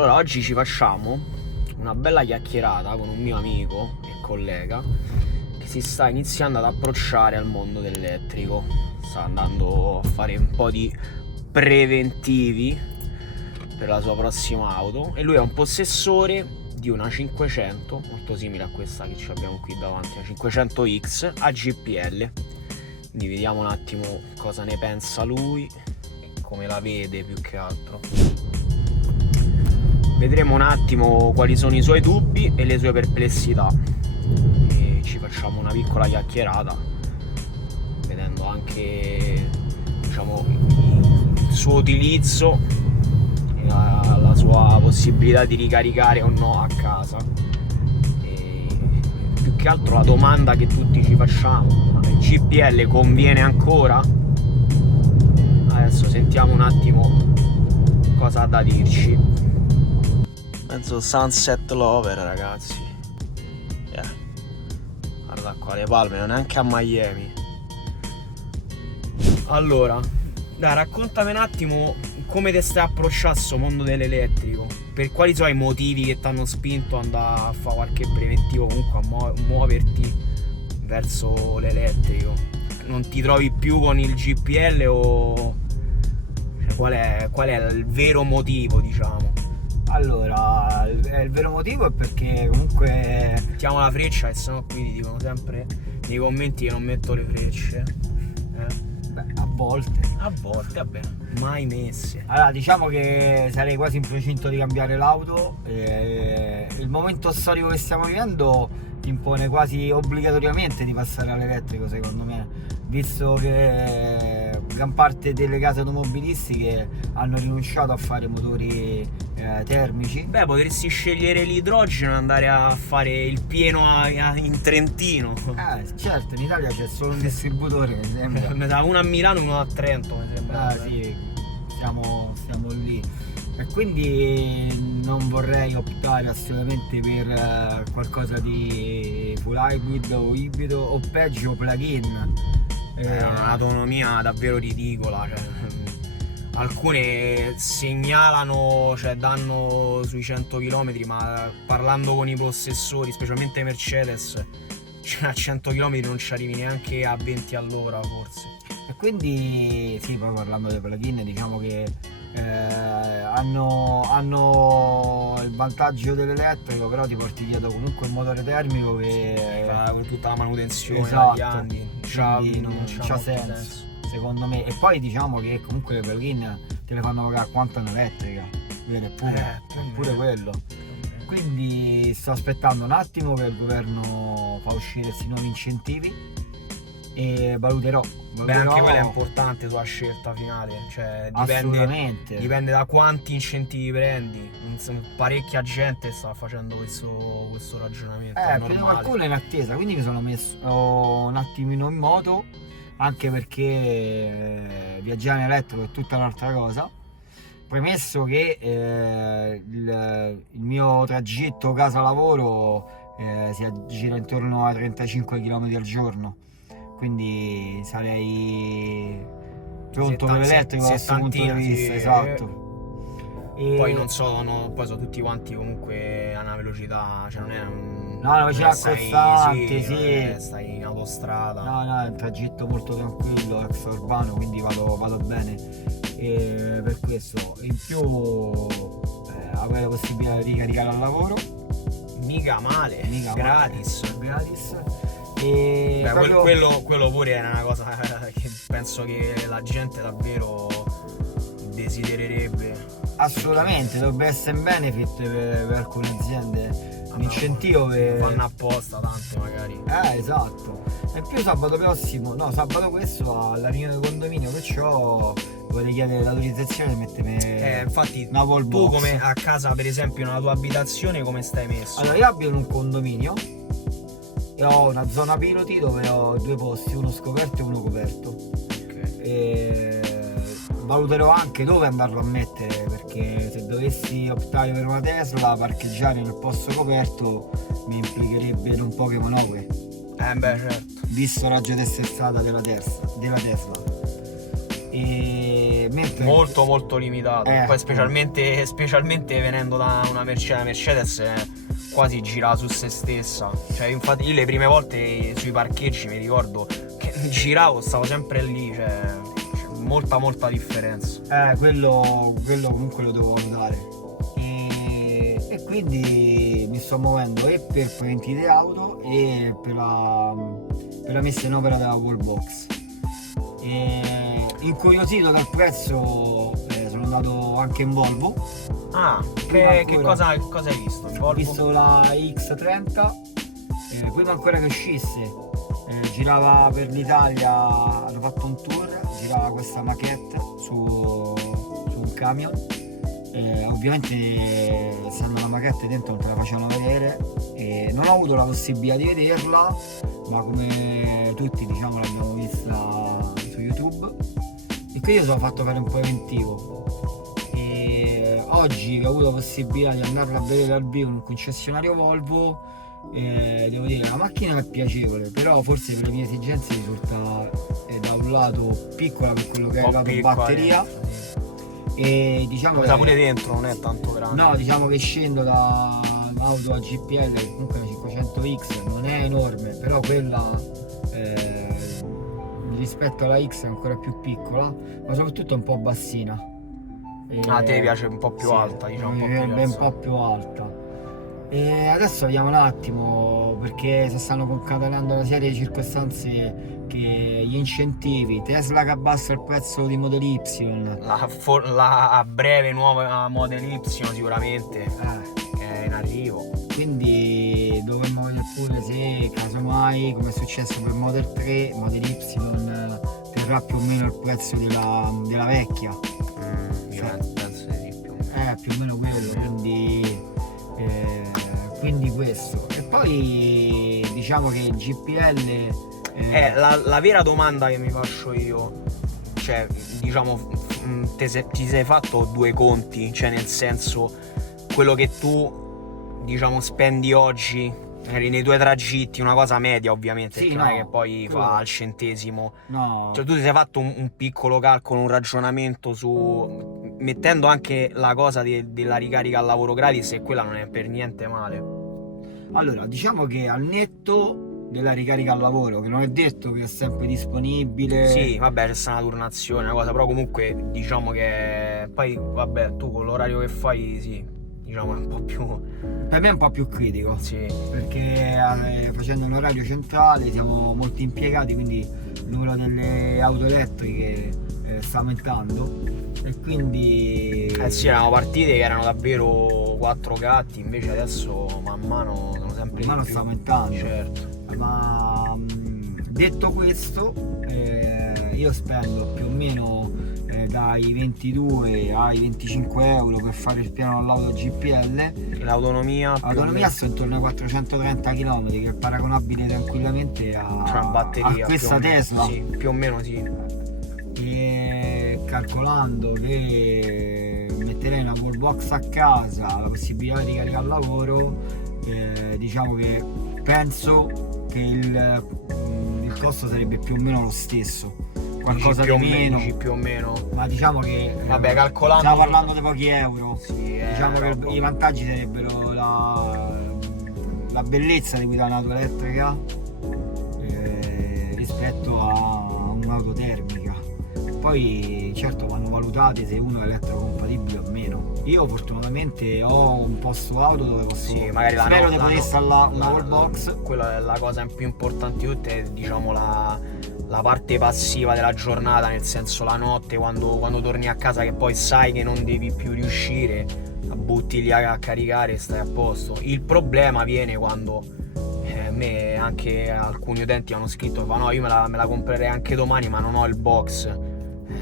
Allora, oggi ci facciamo una bella chiacchierata con un mio amico e collega che si sta iniziando ad approcciare al mondo dell'elettrico. Sta andando a fare un po' di preventivi per la sua prossima auto e lui è un possessore di una 500, molto simile a questa che ci abbiamo qui davanti, una 500X a GPL. Quindi vediamo un attimo cosa ne pensa lui e come la vede più che altro. Vedremo un attimo quali sono i suoi dubbi e le sue perplessità e ci facciamo una piccola chiacchierata vedendo anche, diciamo, il suo utilizzo e la sua possibilità di ricaricare o no a casa. E più che altro la domanda che tutti ci facciamo: ma il GPL conviene ancora? Adesso sentiamo un attimo cosa ha da dirci. Mezzo sunset lover, ragazzi. Guarda qua le palme, non neanche a Miami. Allora, dai, raccontami un attimo come ti stai approcciando a questo mondo dell'elettrico. Per quali sono i motivi che ti hanno spinto ad andare a fare qualche preventivo, comunque a muoverti verso l'elettrico? Non ti trovi più con il GPL o qual è il vero motivo, diciamo? Allora, il vero motivo è perché comunque Mettiamo la freccia, e sennò qui ti dicono sempre nei commenti che non metto le frecce. a volte. A volte, vabbè, mai messe. Allora, diciamo che sarei quasi in procinto di cambiare l'auto. Il momento storico che stiamo vivendo ti impone quasi obbligatoriamente di passare all'elettrico, secondo me, visto che gran parte delle case automobilistiche hanno rinunciato a fare motori termici. Beh, potresti scegliere l'idrogeno e andare a fare il pieno in Trentino. Certo, in Italia c'è solo un distributore, mi sembra. Da uno a Milano e uno a Trento, mi sembra. Sì, stiamo lì. E quindi non vorrei optare assolutamente per qualcosa di full hybrid o ibrido o peggio plug-in. È un'autonomia davvero ridicola, cioè, alcune segnalano, cioè danno sui 100 km, ma parlando con i possessori, specialmente Mercedes, cioè a 100 km non ci arrivi neanche a 20 all'ora forse. E quindi sì, poi parlando dei plug-in, diciamo che hanno il vantaggio dell'elettrico, però ti porti dietro comunque un motore termico che fa tutta la manutenzione esatto, dagli anni, non c'ha senso, secondo me. E poi diciamo che comunque le plug-in te le fanno pagare quanto un'elettrica, vera e pura, pure quello. Quindi sto aspettando un attimo che il governo fa uscire questi nuovi incentivi e valuterò. Beh, anche quella è importante, tua scelta finale, cioè dipende da quanti incentivi prendi. Parecchia gente sta facendo questo ragionamento. Più di qualcuno è in attesa, quindi mi sono messo un attimino in moto, anche perché viaggiare in elettrico è tutta un'altra cosa. Premesso che il mio tragitto casa-lavoro si aggira intorno a 35 km al giorno, quindi sarei pronto per l'elettrico da questo punto di vista, esatto. E poi non sono tutti quanti comunque a una velocità, cioè non è una velocità costante, sì. Stai in autostrada. No, è un tragitto molto tranquillo, extraurbano, quindi vado bene. E per questo in più avrei la possibilità di ricaricare al lavoro. Mica male, gratis. E beh, quello pure è una cosa che penso che la gente davvero desidererebbe. Assolutamente, dovrebbe essere un benefit per alcune aziende, un incentivo per... fanno apposta tante magari. Esatto. E più sabato questo alla riunione del condominio che c'ho vorrei chiedere l'autorizzazione per mettermi infatti una wall box. Tu come a casa, per esempio, nella tua abitazione, come stai messo? Allora, io abito in un condominio e ho una zona piloti dove ho due posti, uno scoperto e uno coperto. E valuterò anche dove andarlo a mettere, perché se dovessi optare per una Tesla, parcheggiare nel posto coperto mi implicherebbe non poche manovre. Beh, certo. Visto la raggio d'essere stata della Tesla. E mentre molto molto limitato. Poi appunto. specialmente venendo da una Mercedes quasi gira su se stessa. Cioè, infatti io le prime volte sui parcheggi mi ricordo che giravo, stavo sempre lì, c'è molta differenza. Quello comunque lo devo valutare. E quindi mi sto muovendo e per preventivi auto e per la messa in opera della wallbox. Incuriosito dal prezzo, sono andato anche in Volvo. Che cosa hai visto? Ho visto la X30, prima ancora che uscisse, girava per l'Italia, hanno fatto un tour, girava questa maquette su un camion. Ovviamente essendo la maquette dentro non te la facevano vedere, e non ho avuto la possibilità di vederla, ma come tutti diciamo l'abbiamo vista su YouTube, e quindi io sono fatto fare un preventivo, e oggi che ho avuto la possibilità di andarla a vedere dal vivo in un concessionario Volvo, devo dire la macchina è piacevole, però forse per le mie esigenze risulta da un lato piccola per quello che è la batteria, e diciamo che pure dentro non è tanto grande. No, diciamo che scendo da un'auto a GPL, che comunque è una 500X, non è enorme, però quella rispetto alla X è ancora più piccola, ma soprattutto un po' bassina. A te piace un po' più alta, diciamo, un po' più alta. E adesso vediamo un attimo, perché si stanno concatenando una serie di circostanze, che gli incentivi, Tesla che abbassa il prezzo di Model Y, la a breve nuova Model Y sicuramente che è in arrivo, quindi dovremmo vedere pure se casomai, come è successo per Model 3, Model Y terrà più o meno il prezzo della vecchia. Penso di più o meno quello, quindi questo. E poi diciamo che il GPL la vera domanda che mi faccio io, cioè diciamo ti sei fatto due conti, cioè nel senso quello che tu diciamo spendi oggi nei tuoi tragitti, una cosa media ovviamente, sì, non è che poi fa al centesimo, no. Cioè tu ti sei fatto un piccolo calcolo, un ragionamento su, mettendo anche la cosa della ricarica al lavoro gratis, e quella non è per niente male. Allora, diciamo che al netto della ricarica al lavoro, che non è detto che è sempre disponibile. Sì, vabbè, c'è stata una turnazione, una cosa, però comunque diciamo che poi vabbè, tu con l'orario che fai, sì, diciamo è un po' più, per me è un po' più critico, sì, perché facendo un orario centrale siamo molto impiegati, quindi il numero delle auto elettriche sta aumentando, e quindi sì, erano partite che erano davvero 4 gatti, invece adesso man mano sono sempre man mano di più. sta aumentando, Certo. Ma detto questo, io spendo più o meno dai 22 ai 25 euro per fare il piano all'auto GPL. L'autonomia sto intorno ai 430 km, che è paragonabile tranquillamente una batteria, a questa Tesla. Sì, più o meno sì. E calcolando che metterei una wallbox a casa, la possibilità di caricare al lavoro, diciamo che penso che il costo sarebbe più o meno lo stesso, qualcosa di meno, più o meno, ma diciamo che vabbè, calcolando, stiamo parlando di pochi euro. Sì, diciamo che i vantaggi sarebbero la bellezza di guidare un'auto elettrica rispetto a un'auto termica. Poi certo vanno valutate se uno è elettrocompatibile o meno. Io fortunatamente ho un posto auto dove posso, magari spero di poter installare una wallbox. Quella è la cosa più importante di tutte, è diciamo la parte passiva della giornata, nel senso la notte quando torni a casa, che poi sai che non devi più riuscire, la butti lì a caricare e stai a posto. Il problema viene quando a me anche alcuni utenti hanno scritto, ma no, io me la comprerei anche domani, ma non ho il box.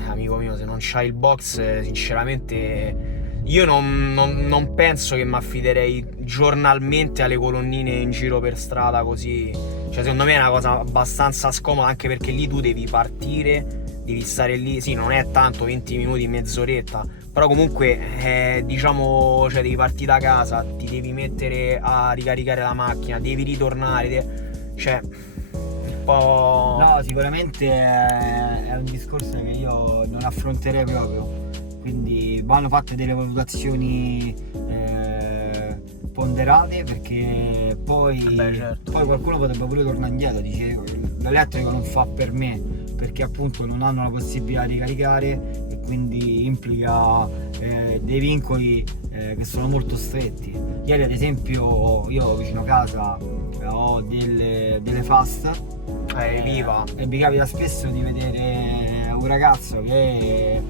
Amico mio, se non c'hai il box, sinceramente io non penso che mi affiderei giornalmente alle colonnine in giro per strada così. Cioè secondo me è una cosa abbastanza scomoda, anche perché lì tu devi partire, devi stare lì, sì, non è tanto, 20 minuti, mezz'oretta, però comunque diciamo, cioè devi partire da casa, ti devi mettere a ricaricare la macchina, devi ritornare, cioè un po'... No, sicuramente è un discorso che io non affronterei proprio, quindi vanno fatte delle valutazioni ponderate, perché poi, certo. poi qualcuno potrebbe pure tornare indietro, dice l'elettrico non fa per me, perché appunto non hanno la possibilità di caricare e quindi implica dei vincoli che sono molto stretti. Ieri ad esempio io vicino a casa ho delle fast Viva. e mi capita spesso di vedere un ragazzo che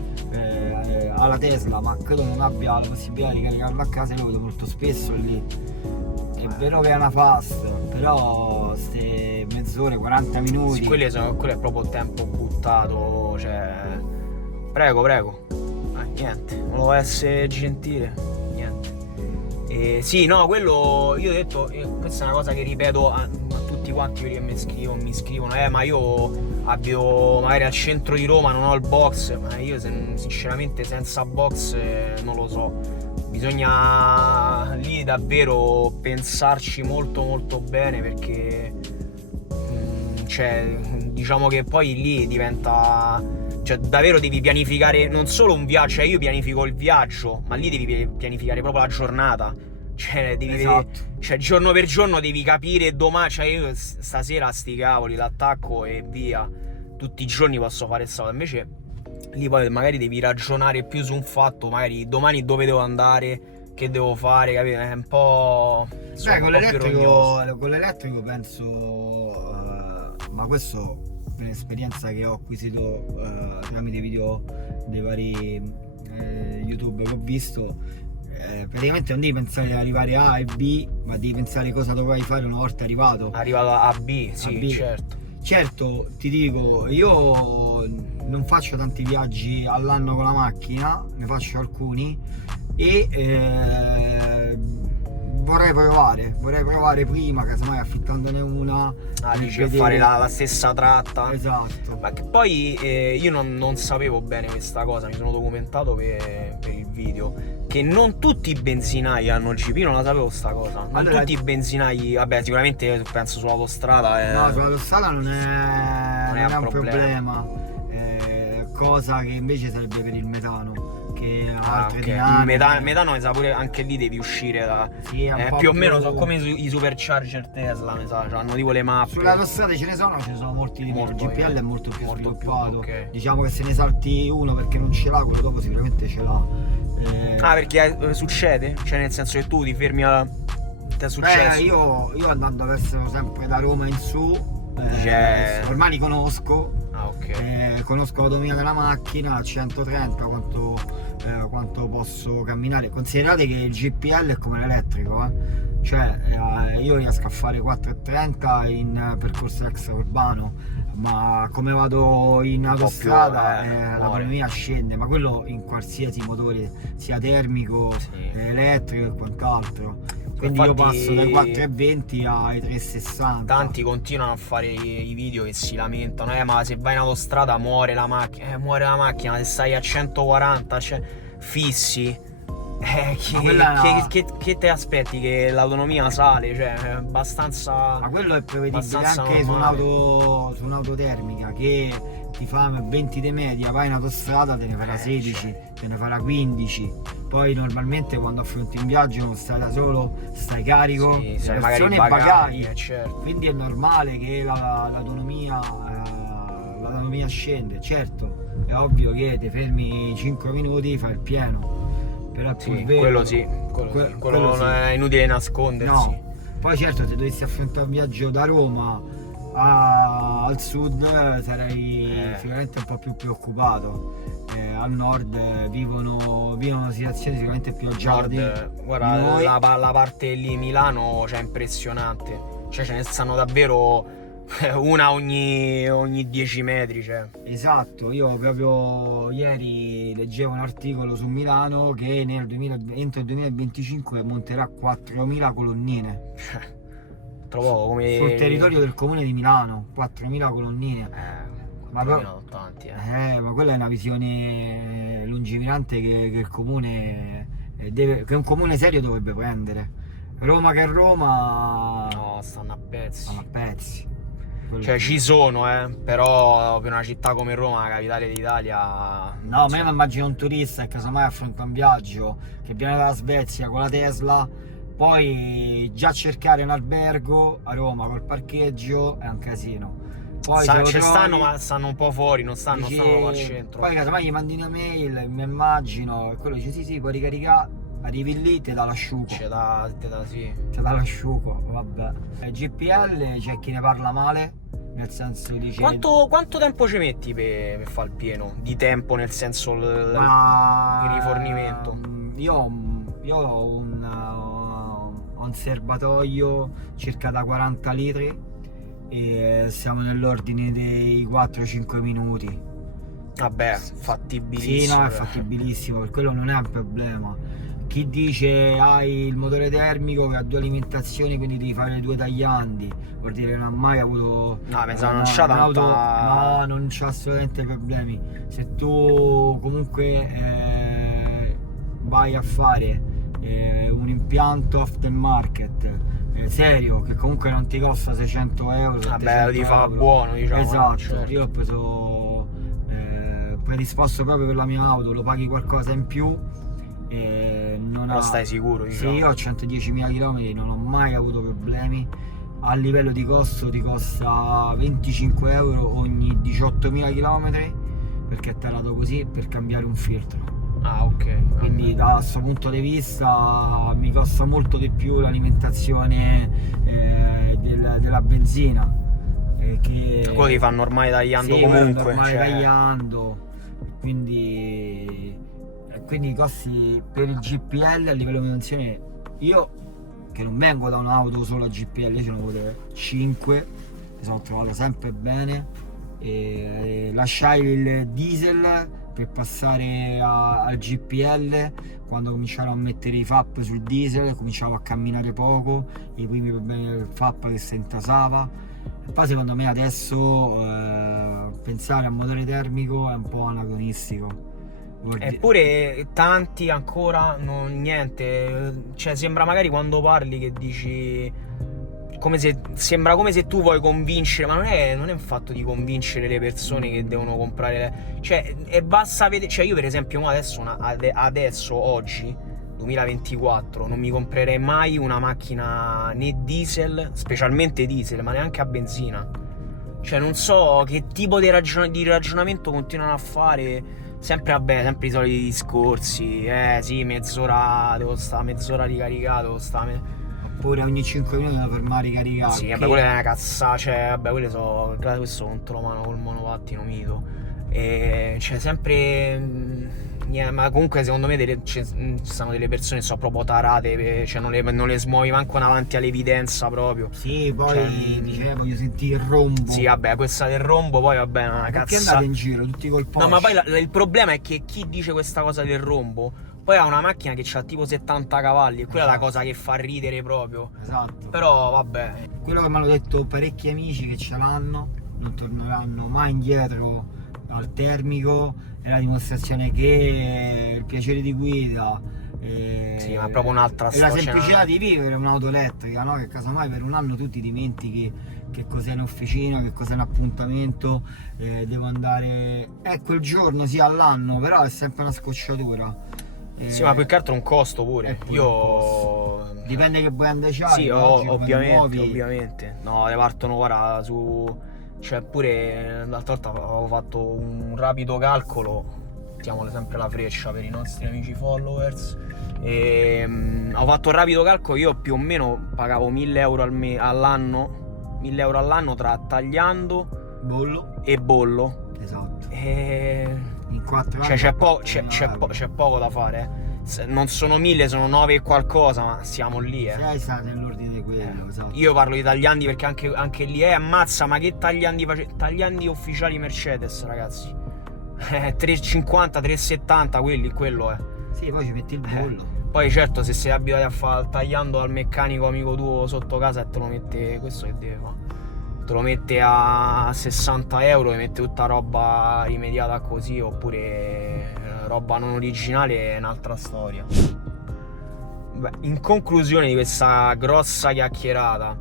ha la Tesla ma credo non abbia la possibilità di caricarla a casa, e lo vedo molto spesso lì. È vero che è una fast, però ste mezz'ore, 40 minuti. Sì, quello è proprio tempo buttato, cioè. Prego. Niente, volevo essere gentile, niente. Sì, no, quello io ho detto, questa è una cosa che ripeto a tutti quanti quelli che mi scrivono, ma io abito magari al centro di Roma, non ho il box, ma io sinceramente senza box non lo so. Bisogna lì davvero pensarci molto molto bene, perché cioè, diciamo che poi lì diventa, cioè davvero devi pianificare non solo un viaggio, cioè io pianifico il viaggio, ma lì devi pianificare proprio la giornata, cioè devi vedere, cioè giorno per giorno devi capire domani, cioè io stasera sti cavoli l'attacco e via, tutti i giorni posso fare sta cosa, invece lì poi magari devi ragionare più su un fatto, magari domani dove devo andare, che devo fare, capito? È un po'. Beh, con l'elettrico penso, ma questo è un'esperienza che ho acquisito tramite video dei vari YouTube che ho visto. Praticamente non devi pensare di arrivare A e B, ma devi pensare cosa dovrai fare una volta arrivato a B, sì, a B. Certo, ti dico, io non faccio tanti viaggi all'anno con la macchina, ne faccio alcuni e vorrei provare prima, casomai affittandone una. Dici a fare la stessa tratta. Esatto. Ma che poi io non sapevo bene questa cosa, mi sono documentato per il video, che non tutti i benzinai hanno il GP, non la sapevo sta cosa. Non allora, tutti i benzinai, vabbè, sicuramente penso sull'autostrada. No, sull'autostrada non è un problema. Cosa che invece sarebbe per il metano, che ha altre dinamiche. Il metano mi sa pure, anche lì devi uscire da. Sì, più o meno sono come i supercharger Tesla, mi sa, cioè, hanno tipo le mappe. Sulle autostrade ce ne sono molti di più. Il GPL è molto più sviluppato. Okay. Diciamo che se ne salti uno perché non ce l'ha, quello dopo sicuramente ce l'ha. Perché succede? Cioè nel senso che tu ti fermi a. Ti è successo? Io andando verso sempre da Roma in su, ormai li conosco. Ok. Conosco l'autonomia della macchina a 130 quanto posso camminare. Considerate che il GPL è come l'elettrico, cioè io riesco a fare 4,30 in percorso extraurbano, ma come vado in autostrada l'autonomia scende, ma quello in qualsiasi motore, sia termico, elettrico e quant'altro. Quindi infatti, io passo dai 4,20 ai 3,60. Tanti continuano a fare i video che si lamentano, ma se vai in autostrada muore la macchina, se stai a 140, cioè, fissi. Che te aspetti? Che l'autonomia sale? Cioè, è abbastanza. Ma quello è prevedibile anche su un'auto termica che ti fa 20 di media, vai in autostrada te ne farà 16, te ne farà 15. Poi normalmente quando affronti un viaggio non stai da solo, stai carico, sai magari bagagli, certo. Quindi è normale che l'autonomia scende. Certo, è ovvio che ti fermi 5 minuti, fai il pieno, però è vero, quello non è inutile nascondersi. No. Poi certo, se dovessi affrontare un viaggio da Roma al sud sarei sicuramente un po' più preoccupato. Al nord vivono situazioni sicuramente più agiate. Guarda, la parte lì Milano, cioè, è impressionante, cioè ce ne stanno davvero una ogni 10 metri, cioè. Esatto, io proprio ieri leggevo un articolo su Milano che entro il 2025 monterà 4.000 colonnine. Trovo come sul territorio del comune di Milano, 4.000 colonnine. Ma tanti, ma quella è una visione lungimirante che il comune che un comune serio dovrebbe prendere. Roma che Roma. No, stanno a pezzi. Cioè ci sono, però per una città come Roma, la capitale d'Italia... No, ma io mi immagino un turista che casomai affronta un viaggio, che viene dalla Svezia con la Tesla, poi già cercare un albergo a Roma col parcheggio è un casino. Poi se lo ci trovi, stanno, ma stanno un po' fuori, non stanno al dici- centro. Poi casomai gli mandi una mail, mi immagino, e quello dice sì, puoi ricaricare, arrivi lì, ti dà l'asciugo. Sì. Ti dà l'asciugo, vabbè. GPL c'è chi ne parla male, nel senso dice... Quanto tempo ci metti per fare il pieno? Di tempo, nel senso il rifornimento? Io ho un serbatoio circa da 40 litri e siamo nell'ordine dei 4-5 minuti. Vabbè, fattibilissimo. Sì, no, è fattibilissimo, per quello non è un problema. Chi dice hai il motore termico che ha 2 alimentazioni, quindi devi fare le 2 tagliandi, vuol dire che non ha mai avuto... No, pensavo non c'ha tanta... No, non c'ha assolutamente problemi. Se tu comunque vai a fare un impianto aftermarket serio, che comunque non ti costa 600 euro, Vabbè, lo ti fa euro. buono, diciamo. Esatto, certo. io l'ho preso predisposto proprio per la mia auto, lo paghi qualcosa in più. Però stai sicuro, diciamo. Sì, io ho 110.000 km, non ho mai avuto problemi. A livello di costo ti costa 25 euro ogni 18.000 km, perché è tarato così per cambiare un filtro. Ah, ok. Quindi da questo punto di vista mi costa molto di più l'alimentazione della benzina, che quello ti fanno ormai tagliando, sì, comunque, ormai cioè... tagliando, quindi i costi per il GPL a livello di manutenzione, io che non vengo da un'auto solo a GPL, io ce ne ho avute 5, mi sono trovato sempre bene, e lasciai il diesel per passare al GPL. Quando cominciarono a mettere i FAP sul diesel cominciavo a camminare poco, i primi problemi del FAP che si intasava. E poi secondo me adesso pensare a motore termico è un po' anacronistico. Eppure tanti ancora niente, cioè sembra magari quando parli che dici sembra come se tu vuoi convincere, ma non è un fatto di convincere le persone che devono comprare, cioè e basta vedere, cioè io per esempio adesso oggi 2024 non mi comprerei mai una macchina né diesel, specialmente diesel, ma neanche a benzina. Cioè non so che tipo di ragionamento continuano a fare. Sempre i soliti discorsi. Sì, mezz'ora devo stare mezz'ora ricaricato, oppure ogni 5 minuti devo fermare a ricaricare. Sì, vabbè, quella è una cazzata, cioè, vabbè, questo contromano col monopattino mito. Cioè, sempre... ma comunque secondo me ci stanno delle persone che sono proprio tarate, cioè non le smuovi manco avanti all'evidenza proprio. Sì, poi dice voglio sentire il rombo. Sì, vabbè, questa del rombo poi vabbè è una Perché cazzata. andate in giro tutti col Porsche? No, ma poi il problema è che chi dice questa cosa del rombo poi ha una macchina che ha tipo 70 cavalli e quella è la cosa che fa ridere proprio. Esatto. Però vabbè. Quello che mi hanno detto parecchi amici che ce l'hanno, non torneranno mai indietro al termico, è la dimostrazione che il piacere di guida sì, ma è proprio un'altra storia. E la storia. semplicità di vivere un'auto elettrica, no? Che casomai per un anno tu ti dimentichi che cos'è in officina, che cos'è un appuntamento, devo andare quel giorno sì all'anno, però è sempre una scocciatura. Sì, ma più che altro un costo pure. Io... Dipende che brand c'hai. Sì, ovviamente. No, le partono ora su... Cioè pure l'altra volta avevo fatto un rapido calcolo, mettiamole sempre la freccia per i nostri amici followers, e ho fatto un rapido calcolo, io più o meno pagavo 1.000 euro all'anno, 1.000 euro all'anno tra tagliando e bollo. Esatto. In 4 anni c'è poco da fare. Non sono 1.000, sono 9 e qualcosa, ma siamo lì. Sei stato nell'ordine di quello, esatto. Io parlo di tagliandi perché anche lì ammazza, ma che tagliandi tagliandi ufficiali Mercedes, ragazzi. 3,50, 3,70 quello è. Sì, poi ci metti il bollo. Poi certo, se sei abituati a fare il tagliando al meccanico amico tuo sotto casa e te lo mette, questo che deve fare? Te lo mette a 60 euro e mette tutta roba rimediata così, oppure roba non originale, è un'altra storia. Beh, in conclusione di questa grossa chiacchierata,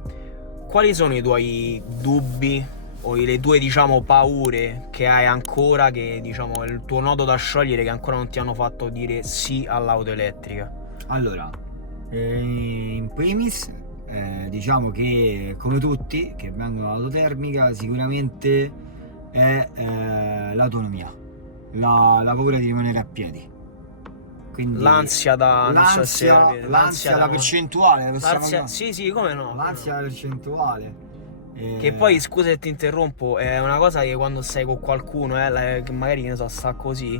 quali sono i tuoi dubbi o le tue, diciamo, paure che hai ancora, che diciamo è il tuo nodo da sciogliere, che ancora non ti hanno fatto dire sì all'auto elettrica? Allora, in primis, diciamo che come tutti che vengono all'auto termica, sicuramente è l'autonomia, la paura di rimanere a piedi. Quindi L'ansia da non so se l'ansia, la percentuale, sì, come no? l'ansia la percentuale. Che poi, scusa se ti interrompo, è una cosa che quando sei con qualcuno, che magari, che ne so, sta così,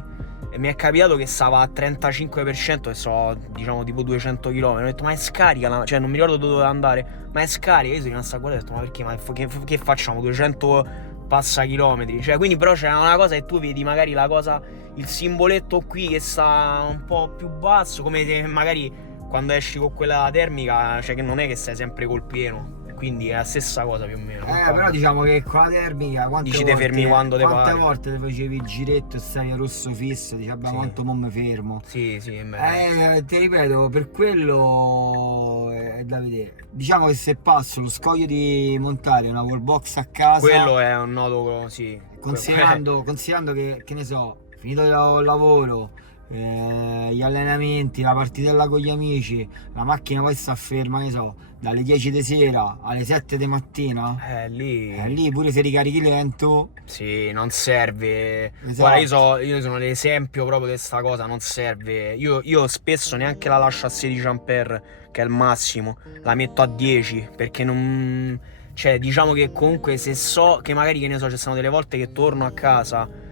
e mi è capitato che stava a 35% e so, diciamo, tipo 200 km. Ho detto, ma è scarica, cioè non mi ricordo dove dove andare, ma è scarica. Io sono rimasto a guardare e ho detto, ma perché? Ma che facciamo? 200 passa chilometri? Cioè, quindi però c'è una cosa che tu vedi magari la cosa, il simboletto qui che sta un po' più basso, come se magari quando esci con quella termica, cioè che non è che sei sempre col pieno. Quindi è la stessa cosa più o meno. Però diciamo che con la termica dici te fermi quando te pare. Quante volte ti facevi il giretto e stavi a rosso fisso, dici vabbè, quanto mo mi fermo. Sì, ti ripeto, per quello è da vedere. Diciamo che se passo lo scoglio di montare una wallbox a casa, quello è un nodo, sì. Considerando che ne so, finito il lavoro, gli allenamenti, la partitella con gli amici, la macchina poi sta ferma, ne so, dalle 10 di sera alle 7 di mattina, lì pure se ricarichi lento, sì, non serve. Esatto. Guarda, io sono l'esempio proprio di questa cosa, non serve. Io spesso neanche la lascio a 16 ampere, che è il massimo, la metto a 10, perché non, cioè, diciamo che comunque se so che magari, che ne so, ci sono delle volte che torno a casa,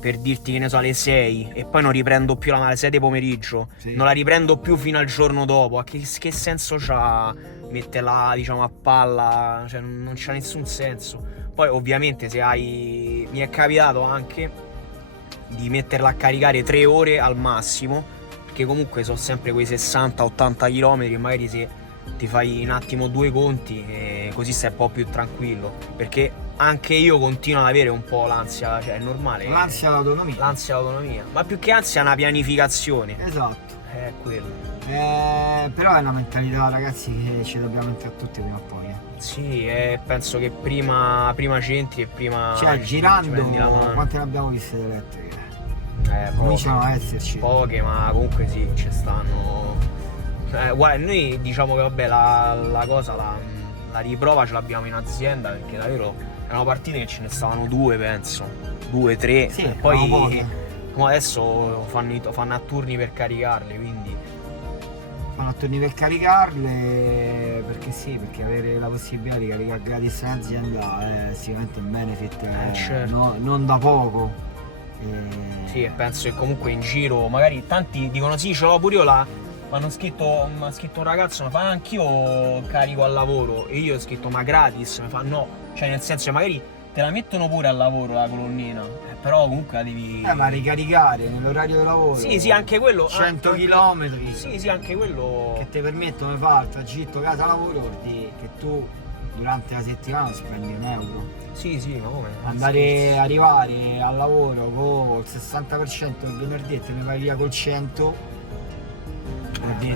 per dirti, che ne so, alle 6 e poi non riprendo più alle 6 di pomeriggio, sì, non la riprendo più fino al giorno dopo. Che senso c'ha metterla, diciamo, a palla? Cioè non c'ha nessun senso. Poi ovviamente se hai, mi è capitato anche di metterla a caricare 3 ore al massimo, perché comunque sono sempre quei 60-80 km e magari se ti fai un attimo due conti e così stai un po' più tranquillo, perché anche io continuo ad avere un po' l'ansia, cioè è normale. L'ansia all'autonomia. Ma più che ansia è una pianificazione. Esatto. È quello. Però è una mentalità, ragazzi, che ci dobbiamo entrare tutti prima o poi. Sì, penso che prima c'entri e prima. Cioè, girando, prendi la mano. quante ne abbiamo viste elettriche? Cominciano a esserci. Poche, ma comunque sì, ci stanno. Guarda, noi diciamo che vabbè, la cosa, la riprova ce l'abbiamo in azienda, perché davvero erano partite che ce ne stavano 2, penso, 2, 3, sì, e poi come adesso fanno a turni per caricarle, quindi fanno a turni per caricarle, perché sì, perché avere la possibilità di caricare gratis in azienda è sicuramente un benefit, certo. non da poco. Sì, e penso che comunque in giro magari tanti dicono sì, ce l'ho pure io mi ha scritto un ragazzo, mi fa anch'io carico al lavoro, e io ho scritto ma gratis, mi fa no, cioè nel senso magari te la mettono pure al lavoro la colonnina, però comunque la devi. Ma ricaricare nell'orario di lavoro. Sì, anche quello. 100 km. Sì, anche quello. Che ti permettono di fare il tragitto casa-lavoro, vuol dire che tu durante la settimana spendi €1. Sì, ma come? Arrivare al lavoro con il 60% il venerdì e te ne vai via col 100%.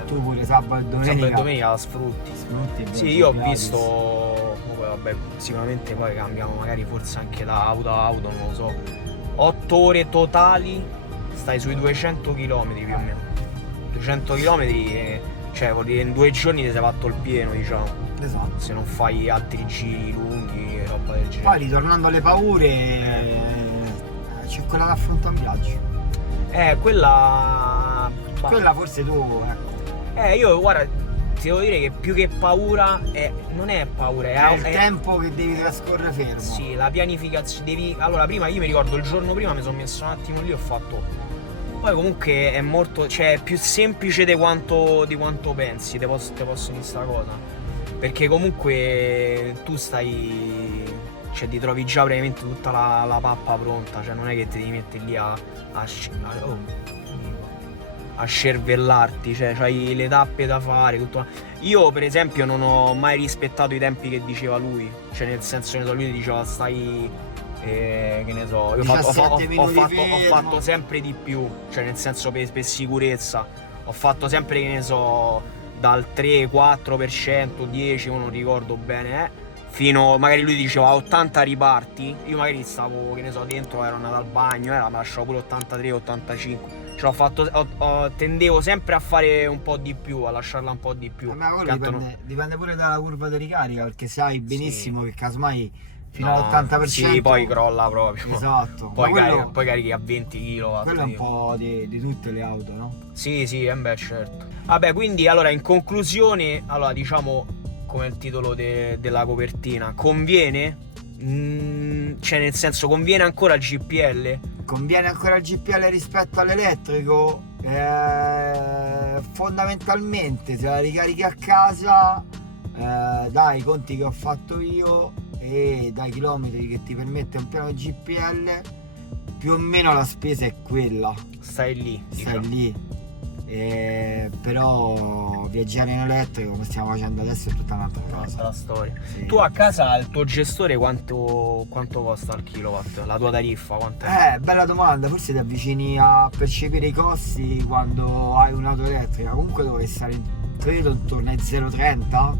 Tu pure sabato e domenica la sfrutti. Sì, io ho visto. Vabbè, sicuramente poi cambiano, magari forse anche da auto a auto, non lo so. 8 ore totali, stai sui 200 km più o meno. 200 km, cioè vuol dire in 2 giorni ti sei fatto il pieno, diciamo. Esatto. Se non fai altri giri lunghi e roba del genere. Poi ritornando alle paure, c'è quella che affronta un viaggio. Quella forse tu, ecco. Io guarda, ti devo dire che più che paura non è paura, è il tempo che devi trascorrere fermo. Sì, la pianificazione. Allora, prima io mi ricordo il giorno prima mi sono messo un attimo lì, ho fatto. Poi comunque è molto. Cioè, è più semplice di quanto pensi, te posso dire sta cosa. Perché comunque tu stai. Cioè ti trovi già praticamente tutta la pappa pronta, cioè non è che ti devi mettere lì a scervellarti, cioè c'hai le tappe da fare, tutto. Io per esempio non ho mai rispettato i tempi che diceva lui, cioè nel senso che lui diceva stai che ne so, io ho fatto sempre di più, cioè nel senso per sicurezza, ho fatto sempre, che ne so, dal 3-4%, 10, non ricordo bene, fino, magari lui diceva a 80 riparti, io magari stavo, che ne so, dentro, ero andato al bagno, me lasciavo pure 83, 85. Cioè tendevo sempre a fare un po' di più, a lasciarla un po' di più. Ma quello dipende pure dalla curva di ricarica, perché sai benissimo che casomai fino all'80%. Sì, poi crolla proprio. Esatto. Poi carichi a 20 kW. Quello è un po' di tutte le auto, no? Sì, beh, certo. Vabbè, quindi allora in conclusione, allora diciamo come il titolo della copertina, conviene? Cioè nel senso, conviene ancora il GPL? Conviene ancora il GPL rispetto all'elettrico? Fondamentalmente se la ricarichi a casa, dai conti che ho fatto io e dai chilometri che ti permette un piano GPL, più o meno la spesa è quella. Stai lì. Però viaggiare in elettrico come stiamo facendo adesso è tutta un'altra cosa. La storia. Sì. Tu a casa il tuo gestore quanto costa al kilowatt? La tua tariffa quanto è? Bella domanda, forse ti avvicini a percepire i costi quando hai un'auto elettrica. Comunque dovrebbe stare, credo, intorno ai 0,30.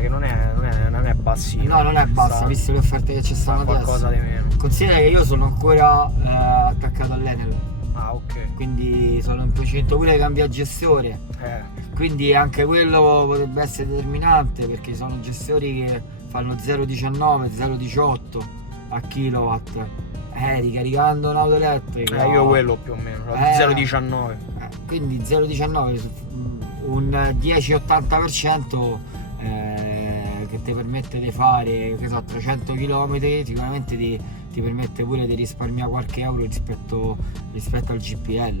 Che non è bassino. No, non è bassa, visto le offerte che ci stanno adesso. Qualcosa di meno. Considera che io sono ancora attaccato all'Enel. Ah, ok. Quindi sono in procinto pure di cambiare gestore. Quindi anche quello potrebbe essere determinante, perché sono gestori che fanno 0,19, 0,18 a kilowatt. Ricaricando un'auto elettrica. Io quello più o meno, 0,19. Quindi 0,19 un 10-80% che ti permette di fare, che so, 300 km, sicuramente ti permette pure di risparmiare qualche euro rispetto al GPL.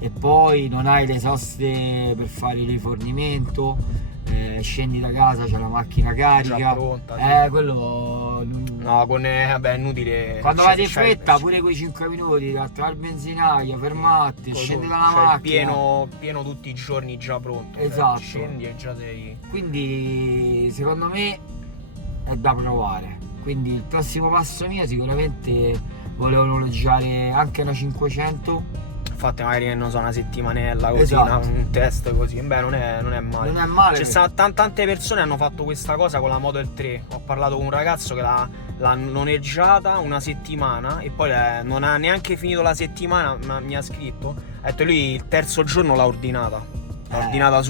E poi non hai le soste per fare il rifornimento, scendi da casa, c'è la macchina carica. Già pronta, sì. Quello no, vabbè, è inutile. Quando vai di fretta, pure quei 5 minuti tra il benzinaio, fermati, scendi dalla macchina. Pieno tutti i giorni già pronto. Esatto. Scendi e già sei. Quindi secondo me è da provare. Quindi il prossimo passo mio sicuramente volevo noleggiare anche una 500. Fate magari, non so, una settimanella così, Esatto. Un test così. Beh, non è male. Non è male. C'è stata tante persone hanno fatto questa cosa con la Model 3. Ho parlato con un ragazzo che l'ha noleggiata una settimana e poi non ha neanche finito la settimana, ma mi ha scritto. Ha detto lui il terzo giorno l'ha ordinata. L'ha ordinata ha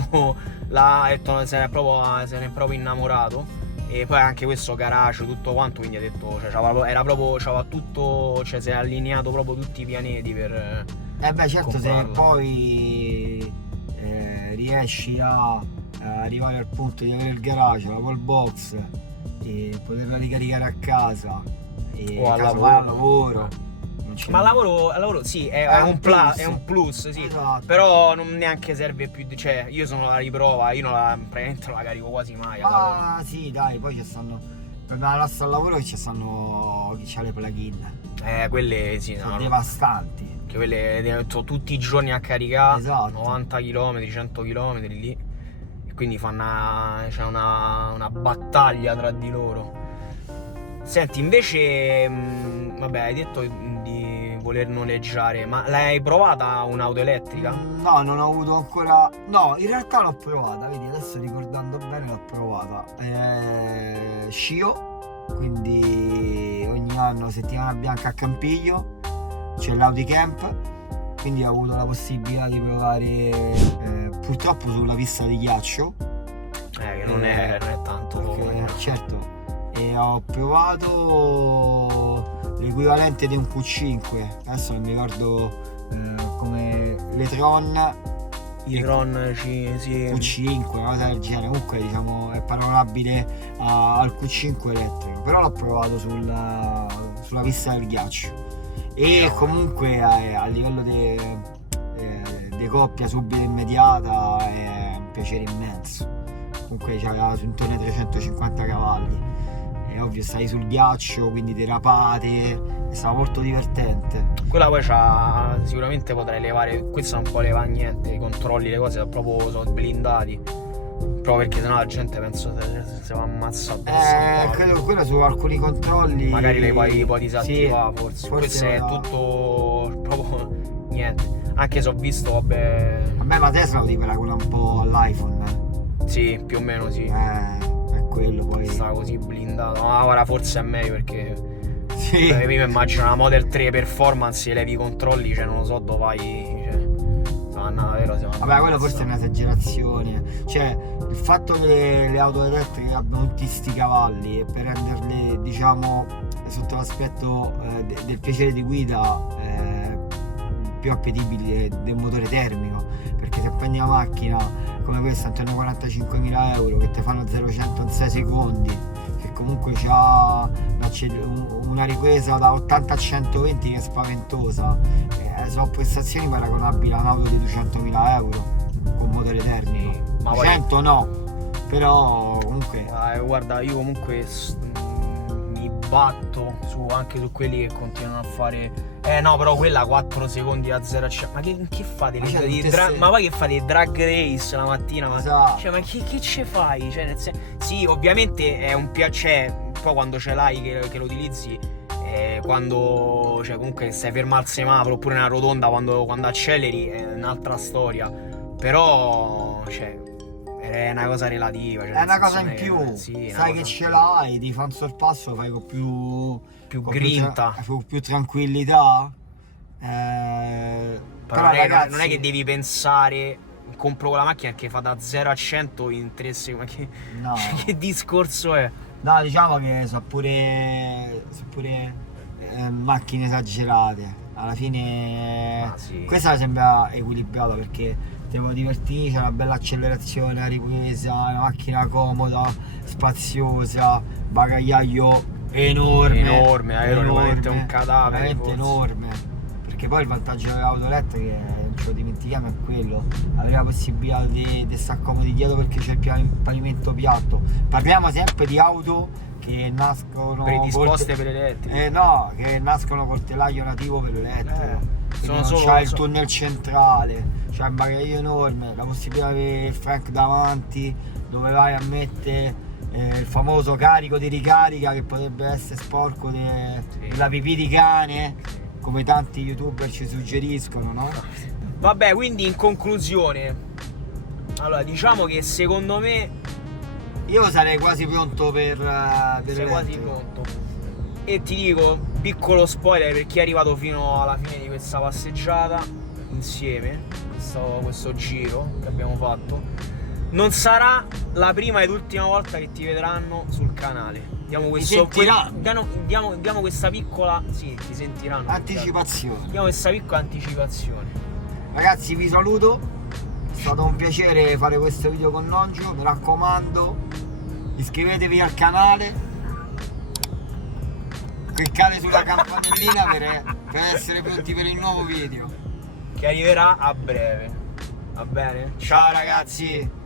detto se ne è proprio innamorato. E poi anche questo garage, tutto quanto, quindi ha detto, cioè, c'aveva tutto, cioè si è allineato proprio tutti i pianeti per certo, comprarla. se poi riesci a arrivare al punto di avere il garage, la wall box e poterla ricaricare a casa o al lavoro. Ma al lavoro sì, è un plus, sì. Esatto. Però non neanche serve più, cioè io sono la riprova, io praticamente non la carico quasi mai. Sì, dai, poi ci stanno, per la nostra lavoro ci stanno chi c'ha le plugin. Quelle sì, sono devastanti. Che quelle tutti i giorni a caricare, esatto. 90 km, 100 km lì. E quindi c'è una battaglia tra di loro. Senti, invece, vabbè, hai detto di voler noleggiare, ma l'hai provata un'auto elettrica? No, non ho avuto ancora. No, in realtà l'ho provata, vedi, adesso ricordando bene l'ho provata. Scio, quindi ogni anno settimana bianca a Campiglio c'è l'Audicamp, quindi ho avuto la possibilità di provare purtroppo sulla pista di ghiaccio. Che non è tanto. Perché, certo. E ho provato l'equivalente di un Q5, adesso non mi ricordo come l'e-tron Q5, una cosa del genere, comunque diciamo è paragonabile al Q5 elettrico, però l'ho provato sulla pista del ghiaccio e comunque a livello di coppia subito immediata è un piacere immenso. Comunque c'aveva intorno ai 350 cavalli. È ovvio, stai sul ghiaccio, quindi derapate, è stato molto divertente. Quella poi sicuramente potrai levare, questo non può levare niente, i controlli, le cose sono blindati. Proprio perché sennò la gente penso se va ammazzata. Credo che quello su alcuni controlli. Magari le puoi disattivare, sì, forse. Questo è tutto proprio niente. Anche se ho visto, vabbè. Vabbè, ma Tesla lo ti paragona un po' all'iPhone. Sì, più o meno sì. È quello poi. sta così blindato. No, ora forse è meglio perché Sì. prima immagino una Model 3 Performance e levi i controlli, cioè non lo so dove vai, cioè, davvero Vabbè, quello forse è un'esagerazione. Cioè, il fatto che le auto elettriche abbiano tutti sti cavalli e per renderle, diciamo, sotto l'aspetto del piacere di guida più appetibili del motore termico. Perché se prendi una macchina come questa intorno ai 45.000 euro che ti fanno 0-100 in 6 secondi, che comunque ha una ripresa da 80 a 120 che è spaventosa, sono prestazioni paragonabili a un'auto di 200.000 euro con motore termico. Sì, ma 100 no, però comunque guarda, io comunque mi batto anche su quelli che continuano a fare. No, però quella 4 secondi a 0 a 100. Ma che fate? Ma poi che fate? Drag race la mattina? esatto. Cioè, ma che ce fai? Cioè, sì, ovviamente è un piacere. Poi quando ce l'hai che lo utilizzi, quando, cioè, comunque stai fermo al semaforo oppure nella rotonda quando acceleri è un'altra storia. Però, cioè, è una cosa relativa. Cioè, è una cosa in più. Sì, sai che ce l'hai, ti fa un sorpasso, fai con più grinta, con più tranquillità. Però ragazzi, non è che devi pensare compro quella macchina che fa da 0 a 100 in 3 secondi. No. Che discorso è? No, diciamo che sono pure macchine esagerate. Alla fine sì. questa sembra equilibrata perché devo divertirmi, c'è una bella accelerazione, la ripresa, una macchina comoda, spaziosa, bagagliaio enorme, veramente un cadavere, veramente forse. enorme. Perché poi il vantaggio delle auto elettriche, non ce lo dimentichiamo, è quello, avere la possibilità di stare comodi dietro perché c'è il pavimento piatto. Parliamo sempre di auto che nascono predisposte per l'elettrico. No, che nascono col telaio nativo per l'elettrico. Sono non solo, c'è il tunnel centrale, c'è un bagaglio enorme, la possibilità di avere il Frank davanti dove vai a mettere il famoso carico di ricarica che potrebbe essere sporco della pipì di cane, come tanti youtuber ci suggeriscono, no? Vabbè, quindi in conclusione, allora diciamo che secondo me io sarei quasi pronto per sei quasi pronto. E ti dico, piccolo spoiler per chi è arrivato fino alla fine di questa passeggiata insieme, questo giro che abbiamo fatto, non sarà la prima ed ultima volta che ti vedranno sul canale. Diamo questa piccola, sì, ti sentiranno, anticipazione. Diamo questa piccola anticipazione. Ragazzi, vi saluto, è stato un piacere fare questo video con Nongio, mi raccomando, iscrivetevi al canale, cliccate sulla campanellina per essere pronti per il nuovo video che arriverà a breve. Va bene? Ciao ragazzi!